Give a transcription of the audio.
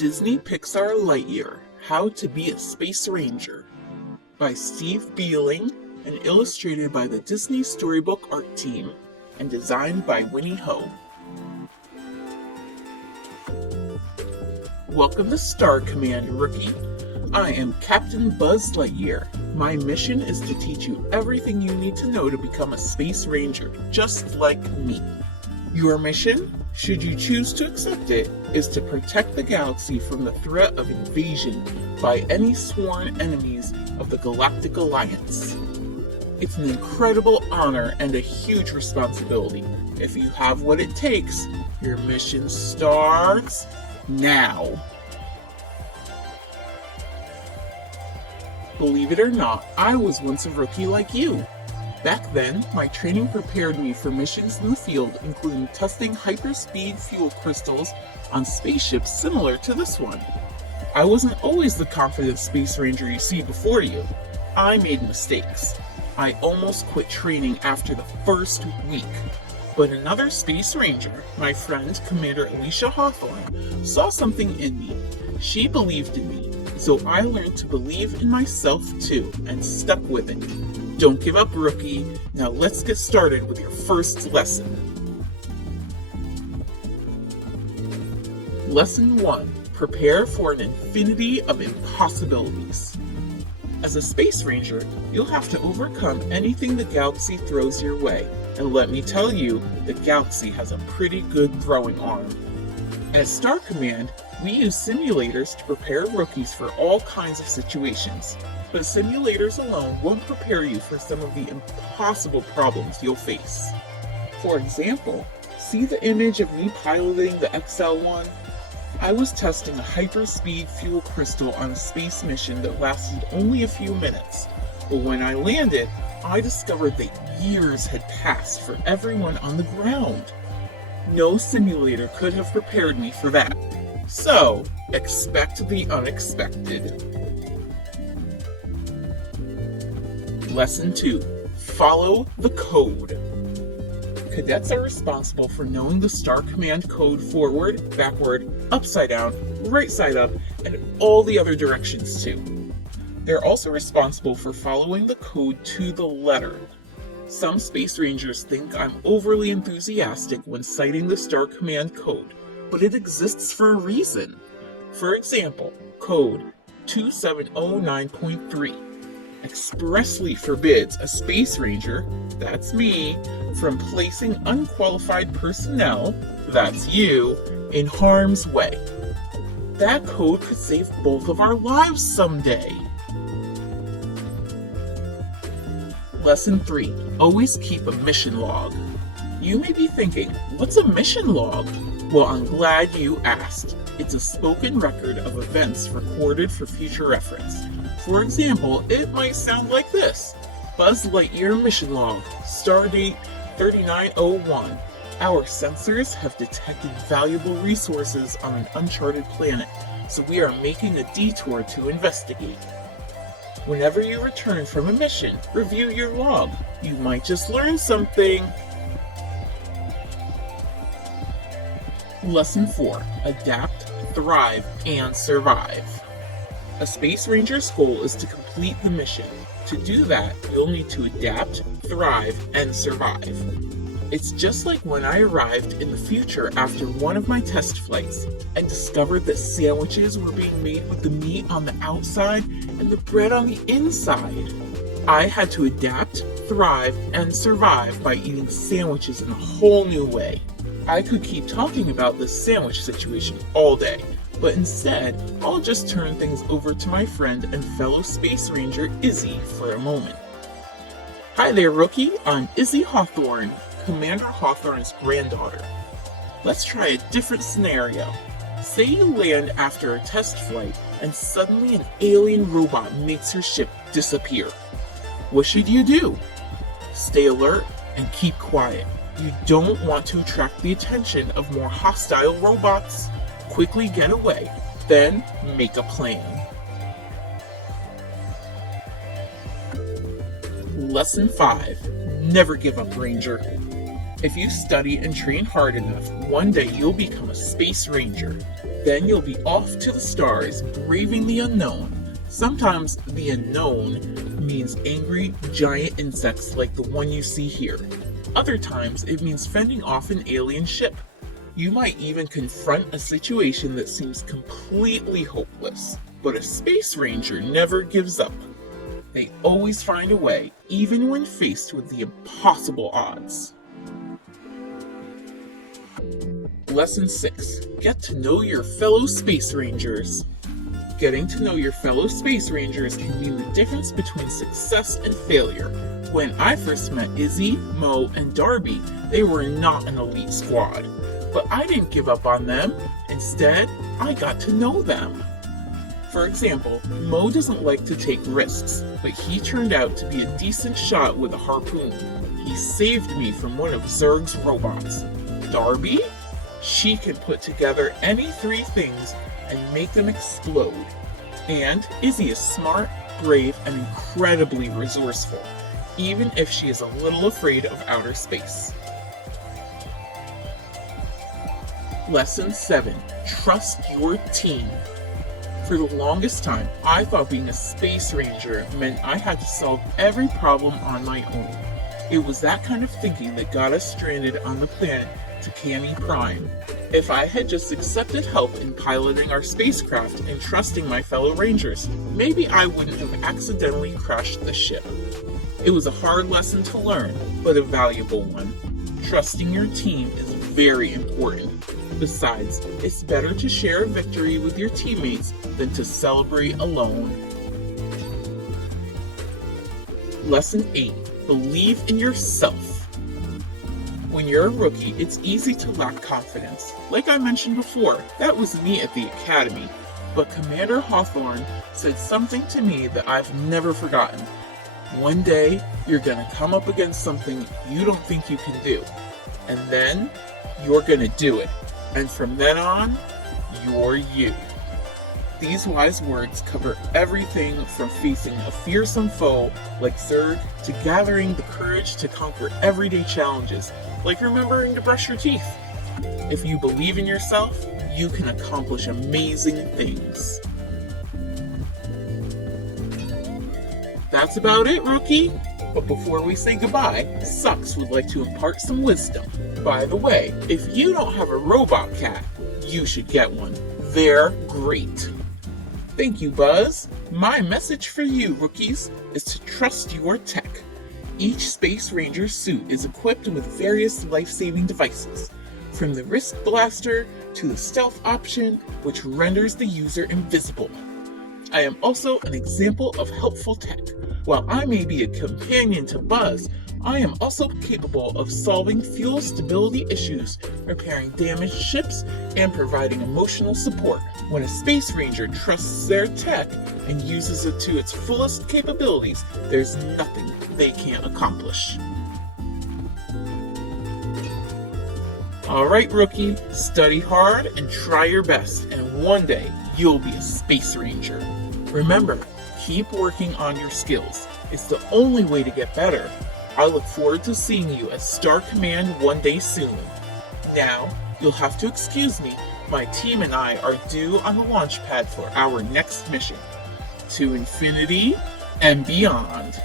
Disney Pixar Lightyear, How to Be a Space Ranger by Steve Beeling and illustrated by the Disney Storybook Art Team and designed by Winnie Ho. Welcome to Star Command, Rookie. I am Captain Buzz Lightyear. My mission is to teach you everything you need to know to become a Space Ranger, just like me. Your mission, should you choose to accept it, is to protect the galaxy from the threat of invasion by any sworn enemies of the Galactic Alliance. It's an incredible honor and a huge responsibility. If you have what it takes, your mission starts now. Believe it or not, I was once a rookie like you. Back then, my training prepared me for missions in the field, including testing hyperspeed fuel crystals on spaceships similar to this one. I wasn't always the confident Space Ranger you see before you. I made mistakes. I almost quit training after the first week. But another Space Ranger, my friend Commander Alicia Hawthorne, saw something in me. She believed in me, so I learned to believe in myself too, and stuck with it. Don't give up, rookie. Now let's get started with your first lesson. Lesson 1. Prepare for an infinity of impossibilities. As a Space Ranger, you'll have to overcome anything the galaxy throws your way. And let me tell you, the galaxy has a pretty good throwing arm. At Star Command, we use simulators to prepare rookies for all kinds of situations. But simulators alone won't prepare you for some of the impossible problems you'll face. For example, see the image of me piloting the XL-1? I was testing a hyperspeed fuel crystal on a space mission that lasted only a few minutes. But when I landed, I discovered that years had passed for everyone on the ground. No simulator could have prepared me for that. So, expect the unexpected. Lesson 2. Follow the code. Cadets are responsible for knowing the Star Command code forward, backward, upside down, right side up, and all the other directions too. They're also responsible for following the code to the letter. Some Space Rangers think I'm overly enthusiastic when citing the Star Command code, but it exists for a reason. For example, code 2709.3 expressly forbids a Space Ranger, that's me, from placing unqualified personnel, that's you, in harm's way. That code could save both of our lives someday. Lesson 3. Always keep a mission log. You may be thinking, what's a mission log? Well, I'm glad you asked. It's a spoken record of events recorded for future reference. For example, it might sound like this. Buzz Lightyear Mission Log, Stardate 3901. Our sensors have detected valuable resources on an uncharted planet, so we are making a detour to investigate. Whenever you return from a mission, review your log. You might just learn something. Lesson 4. Adapt, thrive, and survive. A Space Ranger's goal is to complete the mission. To do that, you'll need to adapt, thrive, and survive. It's just like when I arrived in the future after one of my test flights and discovered that sandwiches were being made with the meat on the outside and the bread on the inside. I had to adapt, thrive, and survive by eating sandwiches in a whole new way. I could keep talking about this sandwich situation all day, but instead, I'll just turn things over to my friend and fellow Space Ranger Izzy for a moment. Hi there, rookie. I'm Izzy Hawthorne, Commander Hawthorne's granddaughter. Let's try a different scenario. Say you land after a test flight and suddenly an alien robot makes your ship disappear. What should you do? Stay alert and keep quiet. You don't want to attract the attention of more hostile robots. Quickly get away, then make a plan. Lesson 5. Never give up, Ranger. If you study and train hard enough, one day you'll become a Space Ranger. Then you'll be off to the stars, braving the unknown. Sometimes the unknown means angry, giant insects like the one you see here. Other times it means fending off an alien ship. You might even confront a situation that seems completely hopeless. But a space ranger never gives up. They always find a way, even when faced with the impossible odds. Lesson 6. Get to know your fellow space rangers. Getting to know your fellow space rangers can mean the difference between success and failure. When I first met Izzy, Mo, and Darby, they were not an elite squad. But I didn't give up on them. Instead, I got to know them. For example, Mo doesn't like to take risks, but he turned out to be a decent shot with a harpoon. He saved me from one of Zurg's robots. Darby? She can put together any 3 things and make them explode. And Izzy is smart, brave, and incredibly resourceful, even if she is a little afraid of outer space. Lesson 7. Trust your team. For the longest time, I thought being a space ranger meant I had to solve every problem on my own. It was that kind of thinking that got us stranded on the planet Takami Prime. If I had just accepted help in piloting our spacecraft and trusting my fellow rangers, maybe I wouldn't have accidentally crashed the ship. It was a hard lesson to learn, but a valuable one. Trusting your team is very important. Besides, it's better to share a victory with your teammates than to celebrate alone. Lesson 8. Believe in yourself. When you're a rookie, it's easy to lack confidence. Like I mentioned before, that was me at the academy. But Commander Hawthorne said something to me that I've never forgotten. One day, you're gonna come up against something you don't think you can do. And then, you're gonna do it. And from then on, you're you. These wise words cover everything from facing a fearsome foe like Zurg to gathering the courage to conquer everyday challenges, like remembering to brush your teeth. If you believe in yourself, you can accomplish amazing things. That's about it, rookie. But before we say goodbye, Sucks would like to impart some wisdom. By the way, if you don't have a robot cat, you should get one. They're great. Thank you, Buzz. My message for you, rookies, is to trust your tech. Each Space Ranger suit is equipped with various life-saving devices, from the wrist blaster to the stealth option, which renders the user invisible. I am also an example of helpful tech. While I may be a companion to Buzz, I am also capable of solving fuel stability issues, repairing damaged ships, and providing emotional support. When a Space Ranger trusts their tech and uses it to its fullest capabilities, there's nothing they can't accomplish. Alright, rookie, study hard and try your best, and one day you'll be a Space Ranger. Remember, keep working on your skills. It's the only way to get better. I look forward to seeing you at Star Command one day soon. Now, you'll have to excuse me. My team and I are due on the launch pad for our next mission. To infinity and beyond.